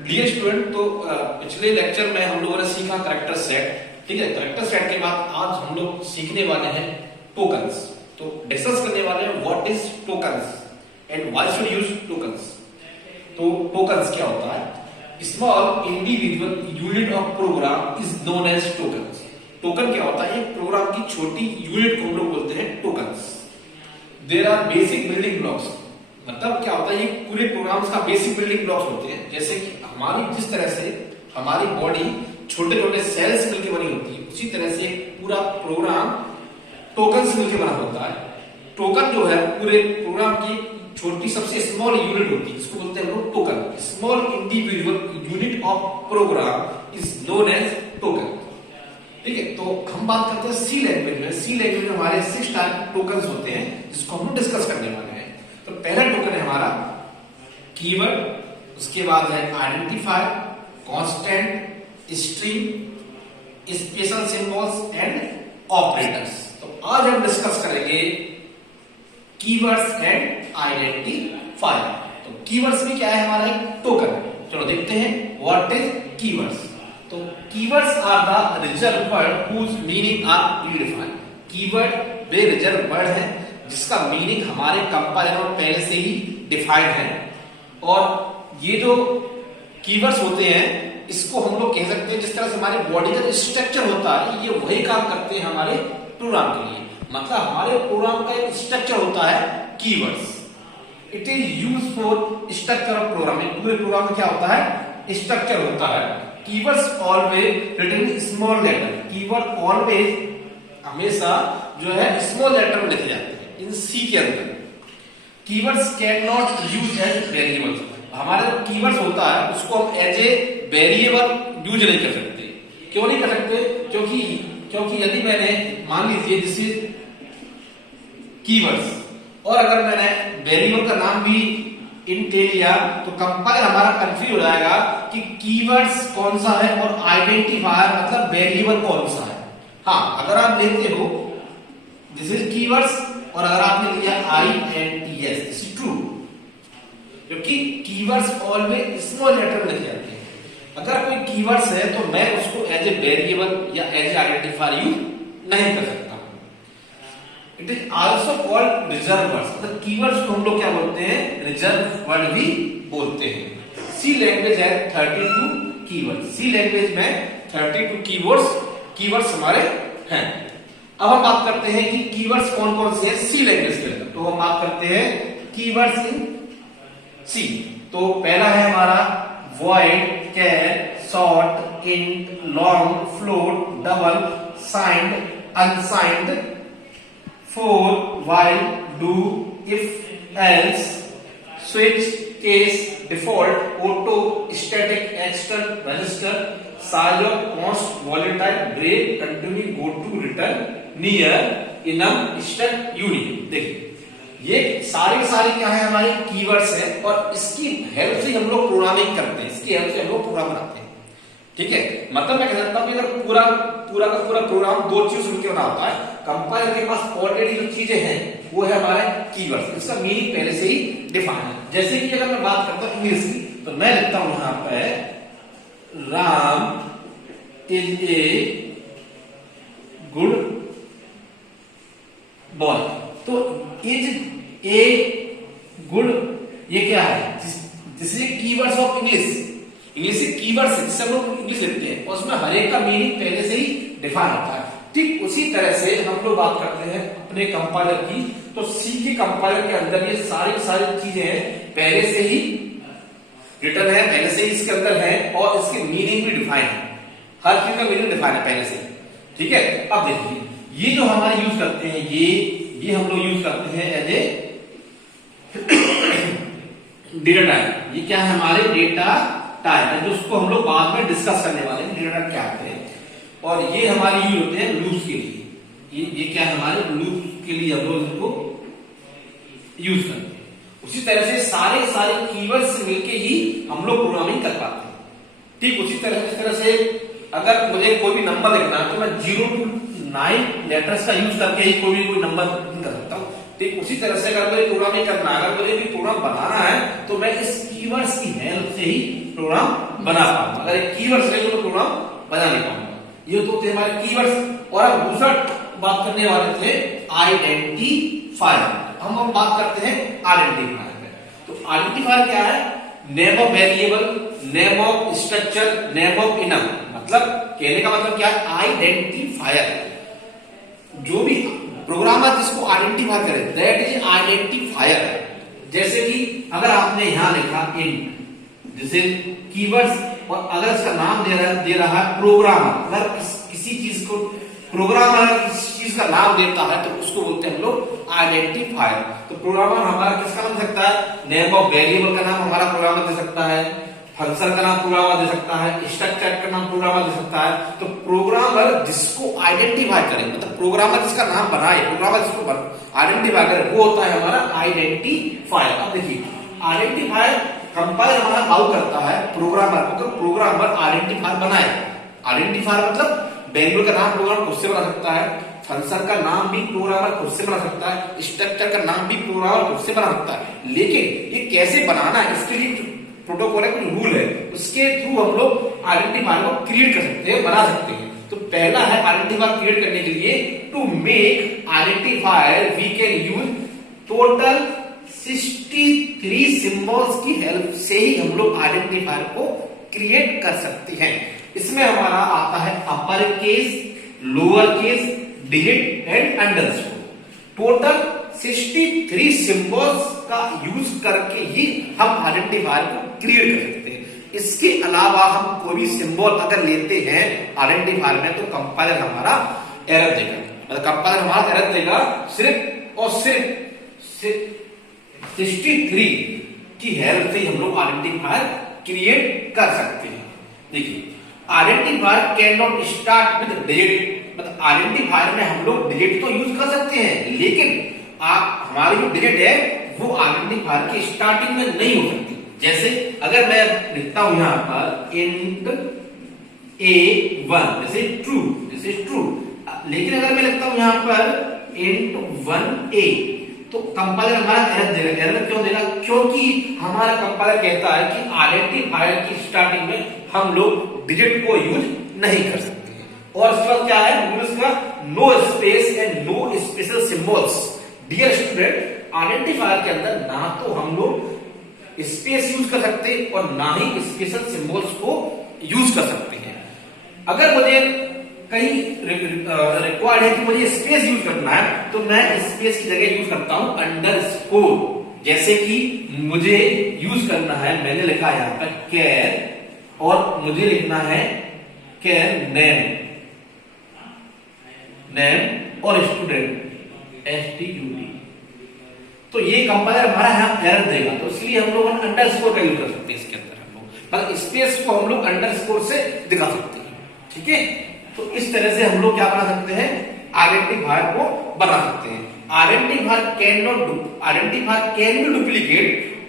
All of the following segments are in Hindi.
डियर स्टूडेंट, तो पिछले लेक्चर में हम लोगों ने सीखा कैरेक्टर सेट। ठीक है, कैरेक्टर सेट के बाद आज हम लोग सीखने वाले हैं टोकन्स। तो डिस्कस करने वाले हैं what is tokens and why should use tokens. तो टोकन्स क्या होता है? Small individual unit of program is known as tokens. Token क्या होता है? एक प्रोग्राम की छोटी यूनिट को हम लोग बोलते हैं tokens. There are basic building blocks. मतलब क्या होता है? ये पूरे प्रोग्राम्स का बेसिक बिल्डिंग ब्लॉक्स होते हैं। जैसे कि हमारी जिस तरह से हमारी बॉडी छोटे छोटे सेल्स मिलकर बनी होती है, उसी तरह से पूरा प्रोग्राम टोकन से मिलकर बना होता है। टोकन जो है पूरे प्रोग्राम की छोटी सबसे स्मॉल यूनिट होती है, इसको बोलते हैं हम लोग token. Small individual unit of program is known as token. ठीक है, तो हम बात करते हैं सी लैंग्वेज में। सी लैंग्वेज में हमारे 6 टाइप टोकन्स होते हैं जिसको हम डिस्कस करने वाले हैं। तो पहला टोकन है हमारा कीवर्ड, उसके बाद है identifier, constant, string, special symbols and operators. तो आज हम डिस्कस करेंगे कीवर्ड्स एंड आइडेंटिफायर। तो कीवर्ड्स में क्या है? हमारा एक टोकन। चलो देखते हैं व्हाट इज कीवर्ड्स। तो keywords are the reserve word whose meaning are predefined. Keyword वे रिजर्व वर्ड है जिसका मीनिंग हमारे कंपाइलर में पहले से ही डिफाइंड है। और ये जो कीवर्ड्स होते हैं इसको हम लोग कह सकते हैं जिस तरह से हमारे बॉडी का स्ट्रक्चर होता है, ये वही काम करते हैं हमारे प्रोग्राम के लिए। मतलब हमारे प्रोग्राम का एक स्ट्रक्चर होता है keywords. It is use for structure of program. पूरे प्रोग्राम में क्या होता है? स्ट्रक्चर होता है। Keywords always written in small letter. Keyword always हमेशा जो है स्मॉल लेटर में लिखे जाते हैं इन सी के अंदर। Keywords can not use as variables. हमारा जो कीवर्ड्स होता है उसको हम एज ए वेरिएबल यूज नहीं कर सकते। क्यों नहीं कर सकते? क्योंकि यदि मैंने मान लीजिए दिस इज कीवर्ड्स और अगर मैंने वेरिएबल का नाम भी इंट ले लिया तो कंपाइलर हमारा कंफ्यूज हो जाएगा कि कीवर्ड्स कौन सा है और आइडेंटिफायर मतलब वेरिएबल कौन सा है। हाँ, अगर आप लेते हो दिस इज कीवर्ड्स और अगर आपने लिया INTS, दिस इज ट्रू, क्योंकि कीवर्ड्स ऑलवेज स्मॉल लेटर में लिखे जाते हैं। अगर कोई कीवर्ड्स है तो मैं उसको एज ए वेरिएबल या एज ए आइडेंटिफायर यूज नहीं कर सकता। It is also called reserve words. मतलब कीवर्ड्स को हम लोग क्या बोलते हैं? रिजर्व वर्ड भी बोलते हैं। सी लैंग्वेज है 32 कीवर्ड्स। सी लैंग्वेज में 32 कीवर्ड्स हमारे हैं। अब हम बात करते हैं कि कीवर्ड्स कौन कौन से हैं सी लैंग्वेज के अंदर। तो हम बात करते हैं कीवर्ड्स इन सी। तो पहला है हमारा void, char, short, int, long, float, double, signed, unsigned, for, while, do, if, else, switch, case, default, auto, static, extern, register, sizeof, const, volatile, break, continue, goto, return, near, enum, struct, union. देखिए ये सारे क्या है? हमारे कीवर्ड्स हैं और इसकी हेल्प से हम लोग प्रोग्रामिंग करते हैं। इसकी हेल्प से हम लोग प्रोग्राम बनाते हैं। ठीक है, मतलब मैं कह सकता हूं कि अगर पूरा का पूरा प्रोग्राम 2 चीज मिलकर बना होता है, कंपाइलर के पास ऑलरेडी जो चीजें हैं वो है हमारे कीवर्ड्स। इसका मीनिंग पहले से ही डिफाइन है। जैसे कि अगर मैं बात करता हूं इंग्लिश की तो मैं लिखता हूं यहां पे Ram is a good boy. तो इज ए गुड ये क्या है? This is keywords of English. English के कीवर्ड्स है जिससे हम लोग इंग्लिश लिखते हैं और उसमें हर एक का मीनिंग पहले से ही डिफाइन होता है। ठीक उसी तरह से हम लोग बात करते हैं अपने कंपाइलर की। तो सी के कंपाइलर के अंदर ये सारी चीजें पहले से ही रिटर्न है, पहले से ही इसके अंदर है और इसके मीनिंग भी डिफाइन है। हर चीज का मीनिंग डिफाइन है पहले से। ठीक है, अब देखिए ये जो हमारे यूज करते हैं ये हम लोग यूज करते हैं एज ए डेटा टाइप। ये क्या है? हमारे डेटा टाइप है जो उसको हम लोग बाद में डिस्कस करने वाले हैं डेटा टाइप क्या होते हैं। और ये हमारे यूज होते हैं लूप्स के लिए। ये क्या है? हमारे लूप्स के लिए हम लोग इसको यूज करते हैं। उसी तरह से सारे कीवर्ड्स से मिलके ही हम लोग प्रोग्रामिंग कर पाते हैं। ठीक उसी तरह से अगर मुझे कोई भी नंबर लिखना है तो मैं 0 to 9 लेटर्स का यूज करके ही कोई नंबर कर सकता हूं। ठीक उसी तरह से अगर मुझे प्रोग्रामिंग करना है, अगर मुझे भी प्रोग्राम बनाना है तो मैं इस कीवर्ड्स की हेल्प से ही प्रोग्राम बना पाऊंगा। अगर एक कीवर्ड्स नहीं तो प्रोग्राम बना नहीं पाऊंगा। ये तो थे हमारे कीवर्ड्स। और अब दूसरा बात करने वाले थे आइडेंटिफायर। हम बात करते हैं आइडेंटिफायर में। तो आइडेंटिफायर क्या है? Name of variable, name of structure, name of enum. मतलब कहने का मतलब क्या है? आइडेंटिफायर। जो भी प्रोग्रामर जिसको आइडेंटिफाई करे दैट इज आइडेंटिफायर। जैसे कि अगर आपने यहां लिखा इंट, जैसे कीवर्ड्स, और अगर इसका नाम दे रहा है प्रोग्रामर, अगर किसी चीज को प्रोग्रामर किसी चीज का नाम देता है तो उसको बोलते हैं हम लोग आइडेंटिफायर। तो प्रोग्रामर हमारा किसका नाम दे सकता है? नेम ऑफ वेरिएबल का नाम हमारा प्रोग्रामर दे सकता है, फंक्शन का नाम प्रोग्रामर दे सकता है, स्ट्रक्चर का नाम प्रोग्रामर दे सकता है। तो प्रोग्रामर जिसको आइडेंटिफाई करे, मतलब प्रोग्रामर जिसका नाम बनाए, प्रोग्रामर जिसको आइडेंटिफाई करे, वो होता है हमारा आइडेंटिफायर। अब देखिए आइडेंटिफायर कंपाइलर हमारा हाउ करता है प्रोग्रामर को, तो प्रोग्रामर आइडेंटिफायर बनाए। आइडेंटिफायर मतलब वेरिएबल का नाम प्रोग्रामर खुद से बना सकता है, फंक्शन का नाम भी प्रोग्रामर खुद से बना सकता है, स्ट्रक्चर का नाम भी प्रोग्रामर खुद से बना सकता है। लेकिन ये कैसे बनाना है, इसके लिए प्रोटोकॉल है, कुछ रूल है, उसके थ्रू हम लोग आइडेंटिफायर को क्रिएट कर सकते हैं, बना सकते हैं। तो पहला है आइडेंटिफायर क्रिएट करने के लिए, to make identifier we can use total 63 symbols की हेल्प से ही हम लोग आइडेंटिफायर को क्रिएट कर सकते हैं। इसमें हमारा आता है upper case, lower case, digit and underscore. Total 63 symbols का यूज करके ही हम आइडेंटिफायर को क्रिएट कर सकते हैं। इसके अलावा हम कोई भी सिंबल अगर लेते हैं आइडेंटिफायर में तो कंपाइलर हमारा एरर देगा। मतलब कंपाइलर हमारा एरर देगा सिर्फ और सिर्फ 63 की हेल्प से हम लोग आइडेंटिफायर क्रिएट कर सकते हैं। देखिए identifier can not start with digit. मतलब आइडेंटिफायर में हम लोग डिजिट तो यूज कर सकते हैं, लेकिन आप हमारी जो डिजिट है वो आइडेंटिफायर की स्टार्टिंग में नहीं हो सकती। जैसे अगर मैं लिखता हूं यहां पर इंट A1, जैसे ट्रू, जैसे ट्रू, लेकिन अगर मैं लिखता हूं यहां पर इंट 1A तो कंपाइलर हमारा एरर देगा। एरर क्यों देगा? क्योंकि हमारा कंपाइलर कहता है कि आइडेंटिफायर की स्टार्टिंग में हम लोग डिजिट को यूज नहीं कर सकते हैं। और इसके बाद क्या है रूल्स का? No space and no special symbols. Dear student, identifier के अंदर ना तो हम लोग स्पेस यूज कर सकते और ना ही स्पेशल सिंबल्स को यूज कर सकते हैं। अगर मुझे कहीं रिक्वायर्ड है कि मुझे स्पेस यूज करना है तो मैं स्पेस की जगह यूज करता हूं अंडरस्कोर। जैसे कि मुझे यूज करना है, मैंने लिखा यहां पर केयर और मुझे लिखना है केयर नेम और स्टूडेंट STUD। तो ये कंपाइलर हमारा यहां एरर देगा, तो इसलिए हम लोग अंडरस्कोर का यूज कर सकते हैं। इसके अंदर हम लोग मतलब स्पेस को हम लोग अंडरस्कोर से दिखा सकते हैं। ठीक है, तो इस तरह से हम लोग क्या बना सकते हैं? आइडेंटिफायर को बना सकते हैं। Identifier can be duplicate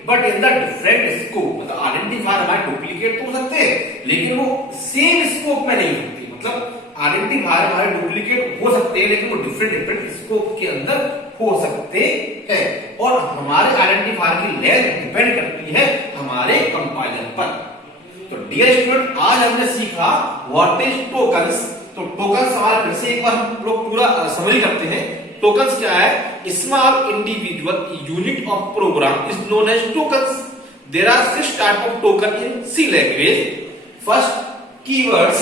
but in the different scope. मतलब आइडेंटिफायर हमारे डुप्लीकेट तो हो सकते हैं लेकिन वो सेम स्कोप में नहीं होती। मतलब आइडेंटिफायर हमारे डुप्लीकेट हो सकते हैं लेकिन वो डिफरेंट स्कोप के अंदर हो सकते हैं। और हमारे आइडेंटिफायर की लेंथ डिपेंड करती है हमारे कंपाइलर पर। तो डियर स्टूडेंट, आज हमने सीखा व्हाट इज टोकन्स। तो टोकन्स हमारे फिर से एक बार हम लोग पूरा समरी करते हैं। टोकन्स क्या है? Small individual unit of program is known as tokens. There are 6 type of token in C language. First, keywords,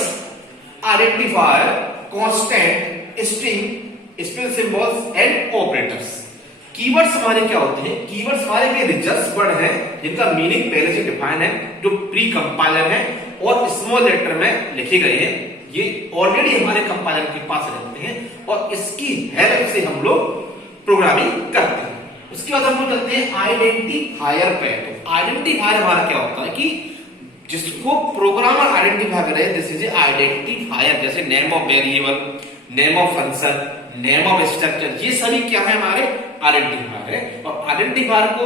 identifier, constant, string, special symbols and operators. Keywords हमारे क्या होते हैं? कीवर्ड्स हमारे लिए रिजल्ट्स वर्ड हैं जिनका मीनिंग पहले से डिफाइन है, जो प्री कंपाइलर है और स्मॉल लेटर में लिखे गए हैं। ये ऑलरेडी हमारे कंपाइलर के पास रहते हैं और इसकी हेल्प से हम लोग प्रोग्रामिंग करते हैं। उसके बाद हम लोग चलते हैं आइडेंटिफायर पे। तो आइडेंटिफायर हमारा क्या होता है कि जिसको प्रोग्रामर आइडेंटिफाई करे, दिस इज आइडेंटिफायर। जैसे name of variable, name of function, name of structure, ये सभी क्या है? हमारे आइडेंटिफायर है। और आइडेंटिफायर को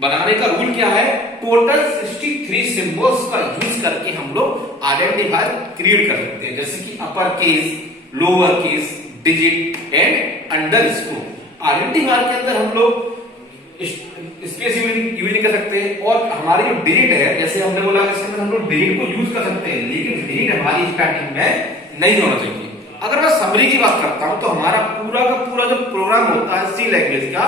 बनाने का रूल क्या है? टोटल 63 सिंबल्स का यूज करके हम लोग आइडेंटिफायर क्रिएट कर सकते हैं। जैसे कि upper case, lower case, digit and underscore. Identifier के अंदर हम लोग स्पेस यूज नहीं कर सकते, और हमारी जो डिलीट है, जैसे हमने बोला इसके अंदर हम लोग डिलीट को यूज कर सकते हैं, लेकिन डिलीट हमारी स्टैटिक में नहीं होना चाहिए। अगर मैं समरी की बात करता हूं तो हमारा पूरा का पूरा जो प्रोग्राम होता है सी लैंग्वेज का,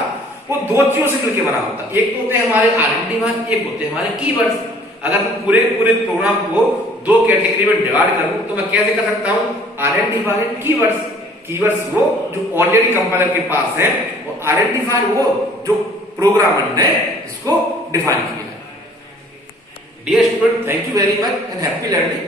वो दो चीजों से मिलकर बना होता है। एक होते हैं हमारे आइडेंटिफायर, एक होते हैं हमारे कीवर्ड्स। अगर मैं पूरे पूरे प्रोग्राम को दो कैटेगरी में डिवाइड करूं तो मैं कैसे कर सकता हूं, आइडेंटिफायर एंड कीवर्ड्स। कीवर्ड्स वो जो ऑलरेडी कंपाइलर के पास है, और आइडेंटिफायर वो जो प्रोग्रामर ने इसको डिफाइन किया है। Dear student, thank you very much and happy learning.